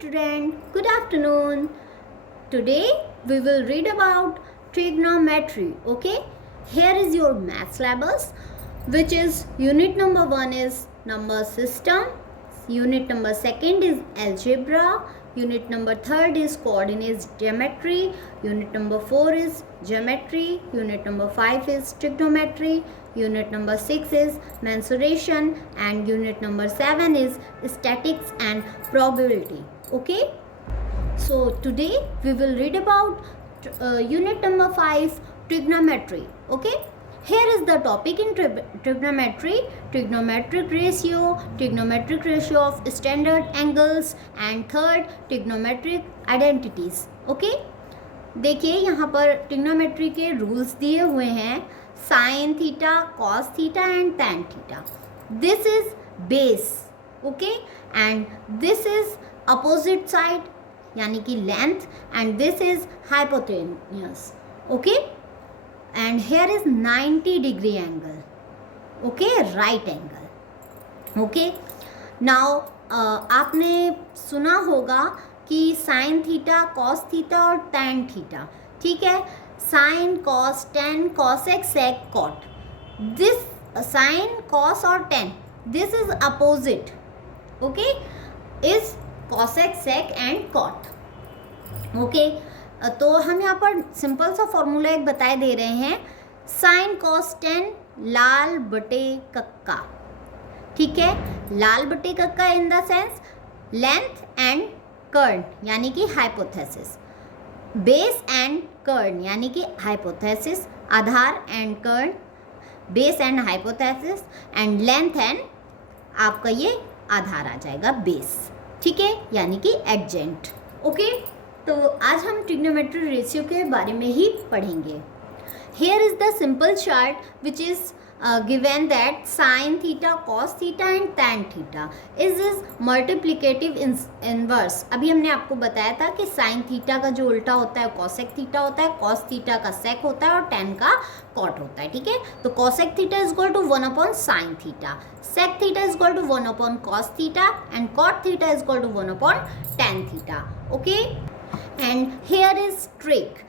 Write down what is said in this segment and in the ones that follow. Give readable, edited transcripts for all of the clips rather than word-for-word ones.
student, good afternoon. Today we will read about trigonometry. Okay, here is your math syllabus, which is unit number 1 is number system, unit number 2 is algebra, unit number 3 is coordinates geometry, unit number 4 is geometry, unit number 5 is trigonometry, unit number 6 is mensuration, and unit number 7 is statistics and probability. Okay, so today we will read about unit number 5, trigonometry. Okay, here is the topic in trigonometry: trigonometric ratio of standard angles, and third, trigonometric identities. Okay, देखिए यहाँ पर trigonometry के rules दिए हुए हैं: sine theta, cos theta and tan theta. This is base. Okay, and this is opposite side यानी कि length, and this is hypotenuse. Okay, and here is 90 degree angle. Okay, right angle. Okay, now आपने सुना होगा कि sine theta, cos theta और tan theta. ठीक है, sine, cos, tan, cosec, sec, cot. This sine, cos और tan, this is opposite. Okay, is cosec, sec and cot. Okay, तो हम यहाँ पर सिंपल सा फॉर्मूला एक बताए दे रहे हैं: साइन कॉस टैन लाल बटे कक्का. ठीक है, लाल बटे कक्का इन द सेंस लेंथ एंड कर्न यानी कि हाइपोथेसिस, बेस एंड कर्न यानी कि हाइपोथेसिस, आधार एंड कर्न, base and hypothesis, and length and आपका ये आधार आ जाएगा बेस. ठीक है, यानी कि एडजेंट. ओके, तो आज हम ट्रिग्नोमेट्री रेशियो के बारे में ही पढ़ेंगे. Here is the simple chart which is given that sin theta, cos theta and tan theta is multiplicative inverse. अभी हमने आपको बताया था कि sin थीटा का जो उल्टा होता है cosec थीटा होता है, cos थीटा का sec होता है और tan का cot होता है. ठीक है, तो cosec theta is equal to 1 upon sin theta, sec theta is equal to 1 upon cos theta and cot theta is equal to 1 upon tan theta. Okay, and here is trick.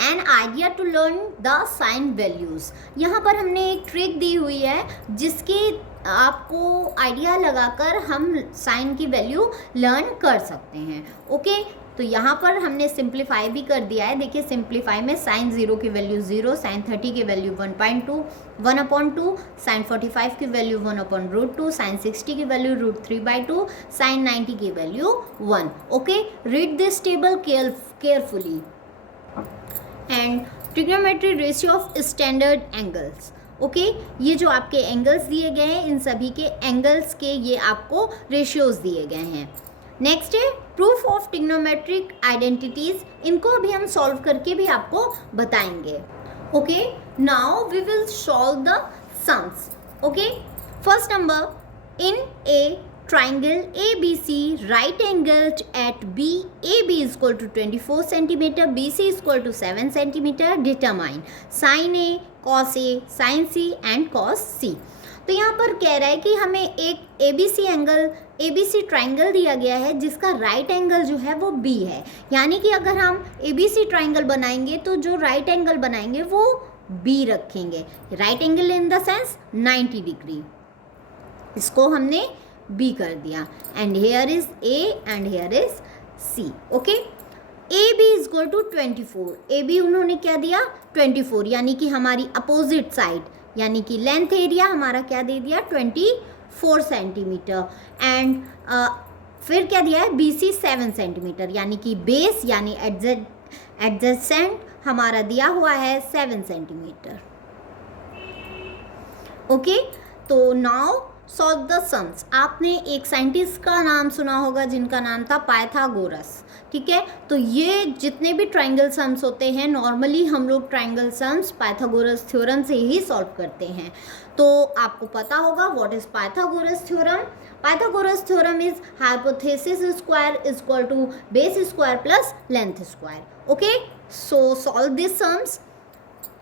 An idea to learn the sine values. यहाँ पर हमने एक trick दी हुई है जिसकी आपको idea लगाकर हम साइन की वैल्यू लर्न कर सकते हैं. ओके, तो यहाँ पर हमने सिंप्लीफाई भी कर दिया है. देखिए, सिंप्लीफाई में साइन 0 की वैल्यू 0, साइन 30 की वैल्यू 1.2, 1/2, साइन 45 की वैल्यू 1/√2, साइन 60 की वैल्यू √3/2, साइन 90 की value 1. Okay, read this table carefully. And trigonometry ratio of standard angles. Okay, ये जो आपके एंगल्स दिए गए हैं, इन सभी के एंगल्स के ये आपको रेशियोज दिए गए हैं. नेक्स्ट है प्रूफ ऑफ ट्रिग्नोमेट्रिक आइडेंटिटीज. इनको अभी हम सॉल्व करके भी आपको बताएंगे. Okay, now we will solve the sums. Okay, first number, in a triangle ABC right angled at B, AB is equal to 24 cm, BC is equal to 7 cm. Determine sin A, cos A, sin C and cos C. तो यहाँ पर कह रहा है कि हमें एक ABC angle, ABC triangle दिया गया है जिसका राइट एंगल जो है वो B है. यानी कि अगर हम ABC ट्राइंगल बनाएंगे तो जो राइट एंगल बनाएंगे वो B रखेंगे. Right angle in the sense 90 degree, इसको हमने B कर दिया. And here is A and here is C. Okay, AB is equal to 24. AB उन्होंने क्या दिया? 24, यानी कि हमारी अपोजिट साइड यानी कि लेंथ एरिया हमारा क्या दे दिया? 24 सेंटीमीटर. एंड फिर क्या दिया है? BC 7 सेंटीमीटर, यानी कि बेस यानी एडजेसेंट हमारा दिया हुआ है 7 सेंटीमीटर. ओके, तो नाउ सॉल्व द सम्स. आपने एक साइंटिस्ट का नाम सुना होगा जिनका नाम था पाइथागोरस. ठीक है, तो ये जितने भी ट्राइंगल सम्स होते हैं, नॉर्मली हम लोग ट्राइंगल सम्स पाइथागोरस थ्योरम से ही सॉल्व करते हैं. तो आपको पता होगा what is Pythagoras theorem. Pythagoras theorem is hypothesis square is equal to base square plus length square. Okay, so solve this sums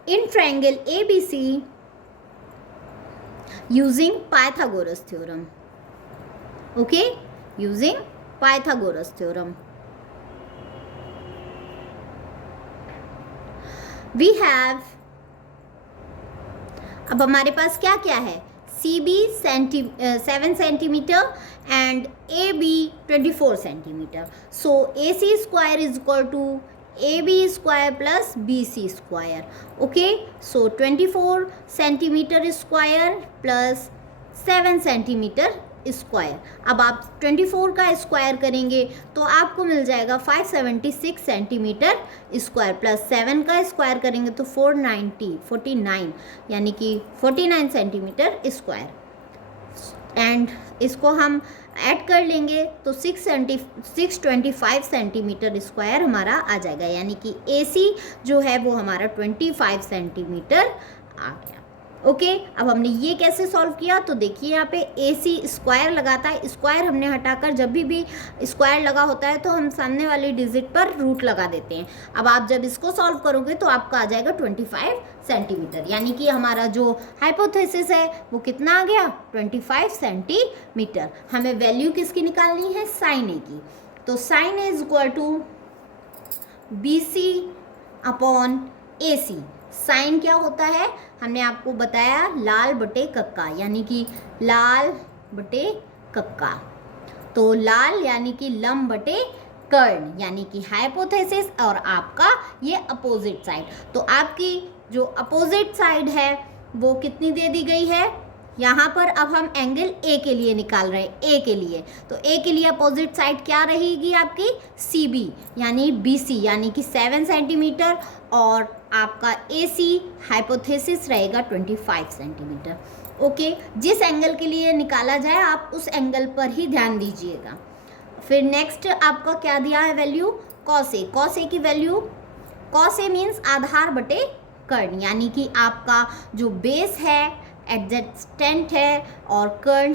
in triangle ABC using Pythagoras theorem. Okay, using Pythagoras theorem. We have, अब हमारे पास क्या क्या है, C B 7 centimetre and A B 24 centimetre. So A C square is equal to A B square plus B C square. Okay, so 24 centimetre square plus 7 centimetre square. अब आप 24 का square करेंगे तो आपको मिल जाएगा 576 सेंटीमीटर स्क्वायर, प्लस 7 का square करेंगे तो 49 यानी कि 49 सेंटीमीटर स्क्वायर। एंड इसको हम ऐड कर लेंगे तो 625 सेंटीमीटर स्क्वायर हमारा आ जाएगा, यानी कि AC जो है वो हमारा 25 सेंटीमीटर आ गया। ओके, अब हमने ये कैसे सॉल्व किया, तो देखिए यहाँ पे AC स्क्वायर लगाता है, स्क्वायर हमने हटाकर जब भी स्क्वायर लगा होता है तो हम सामने वाली डिजिट पर रूट लगा देते हैं। अब आप जब इसको सॉल्व करोगे तो आपका आ जाएगा 25 सेंटीमीटर, यानी कि हमारा जो हाइपोथेसिस है वो कितना आ गया, 25 सेंटीमीटर। हमें वैल्यू किसकी निकालनी है, साइन ए की। तो sine A is equal to BC upon AC। Sine क्या होता है, हमने आपको बताया लाल बटे कक्का, यानी कि लाल बटे कक्का। तो लाल यानी कि लंब बटे कर्ण, यानी कि हाइपोथेसिस, और आपका ये अपोजिट साइड। तो आपकी जो अपोजिट साइड है वो कितनी दे दी गई है, यहाँ पर अब हम एंगल ए के लिए निकाल रहे हैं, ए के लिए। तो ए के लिए अपोजिट साइड क्या रहेगी आपकी, CB यानी BC यानी कि 7 सेंटीमीटर, और आपका AC हाइपोथेसिस रहेगा 25 सेंटीमीटर। ओके, जिस एंगल के लिए निकाला जाए आप उस एंगल पर ही ध्यान दीजिएगा। फिर नेक्स्ट आपका क्या दिया है value, cos A. Cos A की वैल्यू, कॉस ए मीन्स आधार बटे कर्ण, यानी कि आपका जो बेस है एडजेस्टेंट है और कर्ण